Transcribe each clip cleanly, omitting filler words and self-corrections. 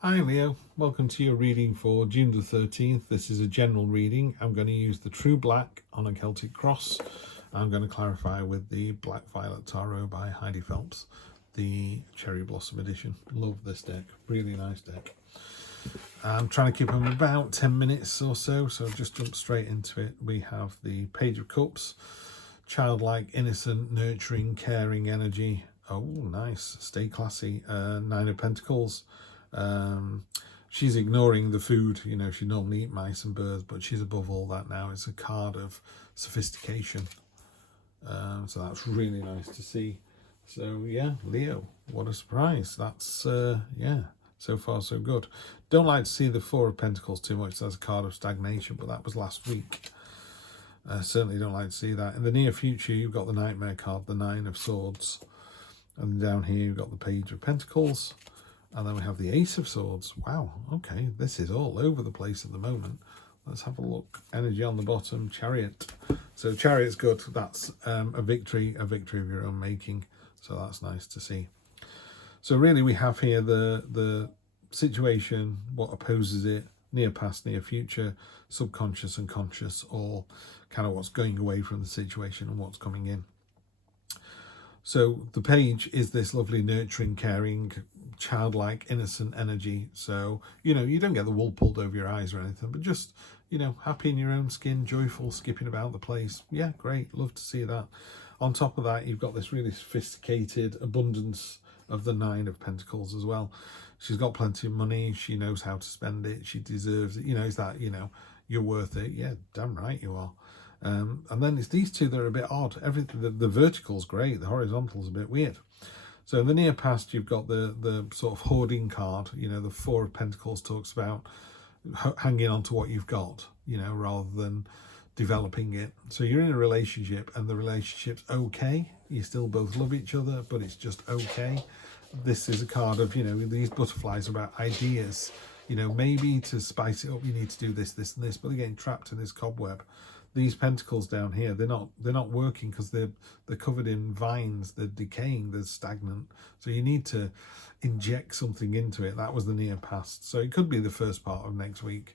Hi Leo, welcome to your reading for June the 13th. This is a general reading. I'm going to use the True Black on a Celtic Cross. I'm going to clarify with the Black Violet Tarot by Heidi Phelps, the Cherry Blossom edition. Love this deck, really nice deck. I'm trying to keep them about 10 minutes or so, so just jump straight into it. We have the Page of Cups, childlike, innocent, nurturing, caring energy. Oh, nice, stay classy. Nine of Pentacles. She's ignoring the food, she normally eat mice and birds, but she's above all that now. It's a card of sophistication, so that's really nice to see. So yeah, Leo, what a surprise. That's yeah, so far so good. Don't like to see the Four of Pentacles too much. That's a card of stagnation, but that was last week. Certainly don't like to see that. In the near future, you've got the Nightmare card, the Nine of Swords, and down here you've got the Page of Pentacles. And then we have the Ace of Swords. Wow, okay, this is all over the place at the moment. Let's have a look. Energy on the bottom, Chariot. So Chariot's good. That's a victory of your own making. So that's nice to see. So really we have here the situation, what opposes it, near past, near future, subconscious and conscious, or kind of what's going away from the situation and what's coming in. So the Page is this lovely, nurturing, caring, childlike, innocent energy. So, you don't get the wool pulled over your eyes or anything, but just, happy in your own skin, joyful, skipping about the place. Yeah, great. Love to see that. On top of that, you've got this really sophisticated abundance of the Nine of Pentacles as well. She's got plenty of money. She knows how to spend it. She deserves it. Is that, you're worth it. Yeah, damn right you are. And then it's these two that are a bit odd. Everything, the vertical's great, the horizontal's a bit weird. So in the near past, you've got the sort of hoarding card. The Four of Pentacles talks about hanging on to what you've got, rather than developing it. So you're in a relationship and the relationship's okay. You still both love each other, but it's just okay. This is a card of, these butterflies are about ideas. Maybe to spice it up, you need to do this, this, and this, but they're getting trapped in this cobweb. These pentacles down here, they're not working because they're covered in vines, they're decaying, they're stagnant. So you need to inject something into it. That was the near past. So it could be the first part of next week.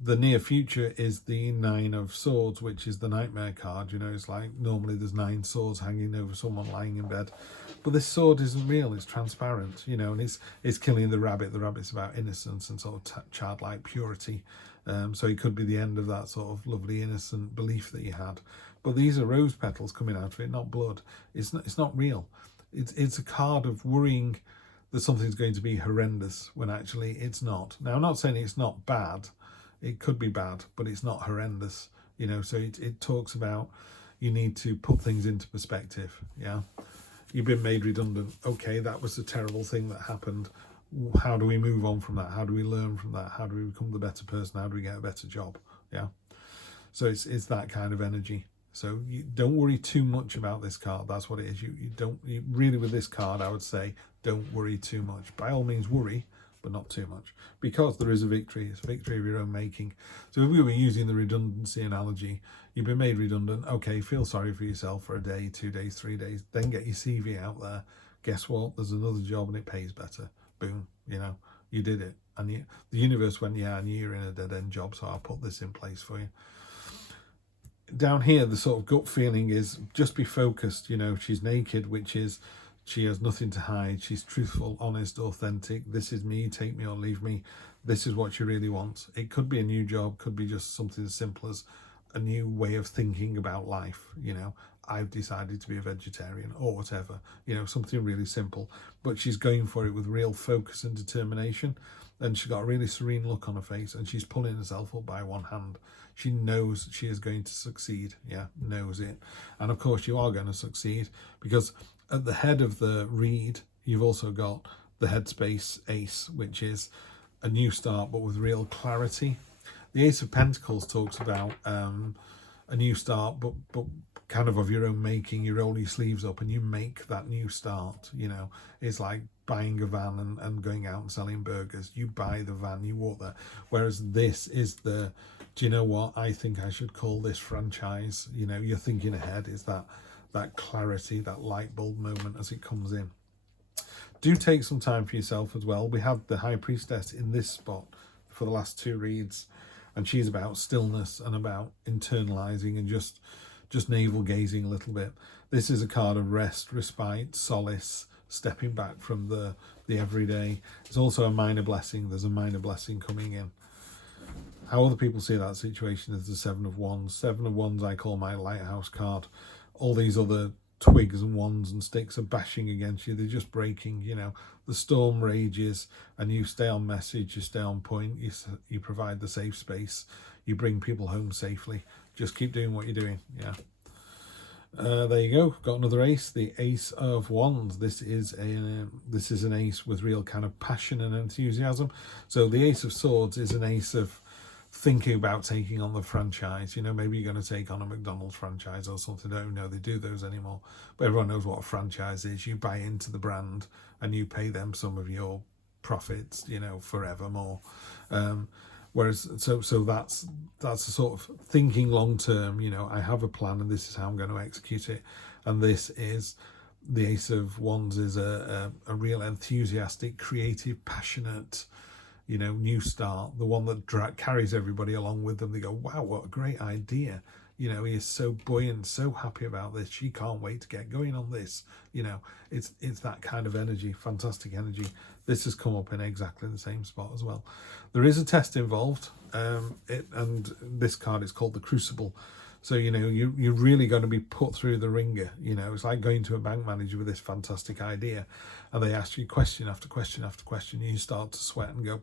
The near future is the Nine of Swords, which is the Nightmare card. It's like normally there's 9 swords hanging over someone lying in bed, but this sword isn't real. It's transparent, and it's killing the rabbit. The rabbit's about innocence and sort of childlike purity. So it could be the end of that sort of lovely innocent belief that you had. But these are rose petals coming out of it, not blood. It's not real. It's a card of worrying that something's going to be horrendous when actually it's not. Now, I'm not saying it's not bad. It could be bad, but it's not horrendous. So it talks about you need to put things into perspective. Yeah, you've been made redundant. Okay, that was a terrible thing that happened. How do we move on from that? How do we learn from that? How do we become the better person? How do we get a better job? Yeah. So it's that kind of energy. So you don't worry too much about this card. That's what it is. You really, with this card, I would say, don't worry too much. By all means, worry, but not too much, because there is a victory. It's a victory of your own making. So if we were using the redundancy analogy, you've been made redundant. Okay, feel sorry for yourself for a day, 2 days, 3 days, then get your CV out there. Guess what? There's another job and it pays better. Boom, you did it. And the universe went, yeah, I knew you're in a dead-end job, so I'll put this in place for you. Down here, the sort of gut feeling is just be focused. She's naked, which is she has nothing to hide. She's truthful, honest, authentic. This is me, take me or leave me. This is what she really wants. It could be a new job, could be just something as simple as a new way of thinking about life. I've decided to be a vegetarian or whatever, something really simple, but she's going for it with real focus and determination. And she's got a really serene look on her face and she's pulling herself up by one hand. She knows she is going to succeed. Yeah, knows it. And of course you are going to succeed, because at the head of the read, you've also got the Headspace Ace, which is a new start, but with real clarity. The Ace of Pentacles talks about a new start, but kind of your own making. You roll your sleeves up and you make that new start. It's like buying a van and going out and selling burgers. You buy the van, you walk there. Whereas this is do you know what? I think I should call this franchise. You're thinking ahead. Is that clarity, that light bulb moment as it comes in. Do take some time for yourself as well. We had the High Priestess in this spot for the last 2 reads, and she's about stillness and about internalizing and just navel gazing a little bit. This is a card of rest, respite, solace, stepping back from the everyday. It's also a minor blessing. There's a minor blessing coming in. How other people see that situation is the 7 of Wands. 7 of Wands I call my lighthouse card. All these other twigs and wands and sticks are bashing against you. They're just breaking, you know. The storm rages and you stay on message, you stay on point, you provide the safe space, you bring people home safely. Just keep doing what you're doing, yeah. There you go. Got another ace, the Ace of Wands. This is an ace with real kind of passion and enthusiasm. So the Ace of Swords is an ace of thinking about taking on the franchise. You know, maybe you're going to take on a McDonald's franchise or something. I don't know they do those anymore, but everyone knows what a franchise is. You buy into the brand and you pay them some of your profits, you know, forevermore. Whereas, so that's a sort of thinking long term. You know, I have a plan and this is how I'm going to execute it. And this is the Ace of Wands is a real enthusiastic, creative, passionate, you know, new start. The one that carries everybody along with them. They go, wow, what a great idea. You know, he is so buoyant, so happy about this. She can't wait to get going on this. You know, it's that kind of energy, fantastic energy. This has come up in exactly the same spot as well. There is a test involved, and this card is called the Crucible. So, you know, you're really going to be put through the ringer. You know, it's like going to a bank manager with this fantastic idea and they ask you question after question after question. You start to sweat and go,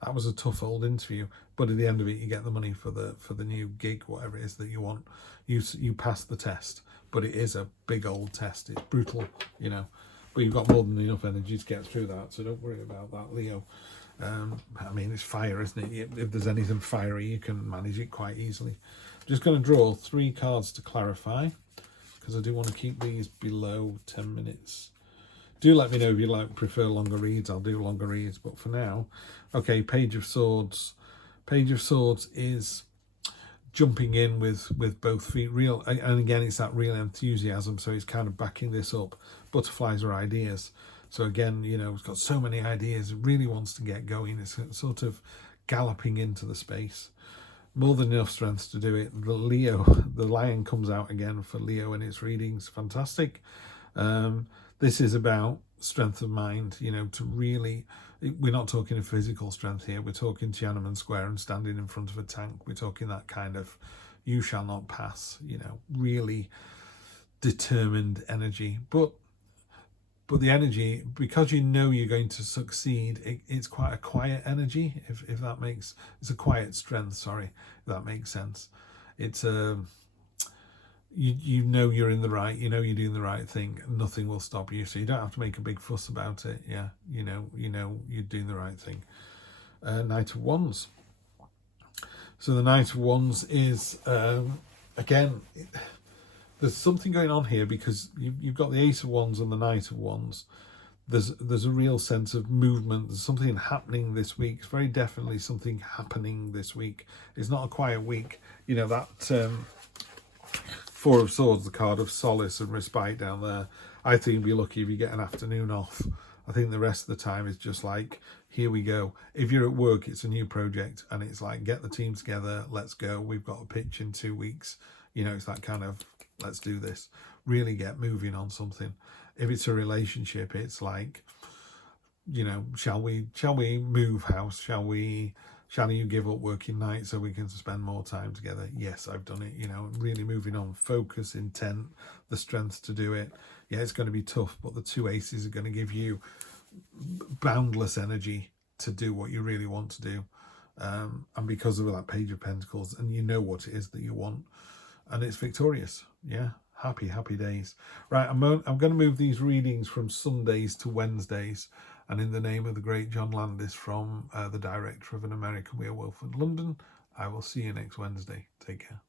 that was a tough old interview. But at the end of it, you get the money for the new gig, whatever it is that you want. You pass the test, but it is a big old test. It's brutal, you know, but you've got more than enough energy to get through that. So don't worry about that, Leo. I mean, it's fire, isn't it? If there's anything fiery, you can manage it quite easily. I'm just going to draw 3 cards to clarify, because I do want to keep these below 10 minutes. Do let me know if you prefer longer reads. I'll do longer reads, but for now, okay, Page of Swords. Page of Swords is jumping in with both feet, real, and again, it's that real enthusiasm, so it's kind of backing this up. Butterflies are ideas. So again, you know, it's got so many ideas, it really wants to get going. It's sort of galloping into the space. More than enough strength to do it. The Leo, the lion comes out again for Leo in its readings. Fantastic. This is about strength of mind, you know, to really, we're not talking of physical strength here. We're talking Tiananmen Square and standing in front of a tank. We're talking that kind of, you shall not pass, you know, really determined energy. But the energy, because you know you're going to succeed, it's quite a quiet energy, if that makes, it's a quiet strength, sorry, if that makes sense. It's you know you're in the right, you know you're doing the right thing, and nothing will stop you, so you don't have to make a big fuss about it. Yeah, you know you're doing the right thing. Knight of Wands. So the Knight of Wands is again, there's something going on here, because you've got the Ace of Wands and the Knight of Wands. There's a real sense of movement. There's something happening this week. It's very definitely something happening this week. It's not a quiet week. You know, that 4 of Swords, the card of solace and respite down there. I think you'd be lucky if you get an afternoon off. I think the rest of the time is just like, here we go. If you're at work, it's a new project and it's like, get the team together, let's go. We've got a pitch in 2 weeks. You know, it's that kind of, let's do this, really get moving on something. If it's a relationship, it's like, you know, shall we move house? Shall you give up working nights so we can spend more time together? Yes, I've done it. You know, really moving on, focus, intent, the strength to do it. Yeah, it's going to be tough, but the 2 aces are going to give you boundless energy to do what you really want to do. And because of that Page of Pentacles, and you know what it is that you want, and it's victorious. Yeah, happy days. Right, I'm going to move these readings from Sundays to Wednesdays, and in the name of the great John Landis, from the director of An American Werewolf in London, I will see you next Wednesday. Take care.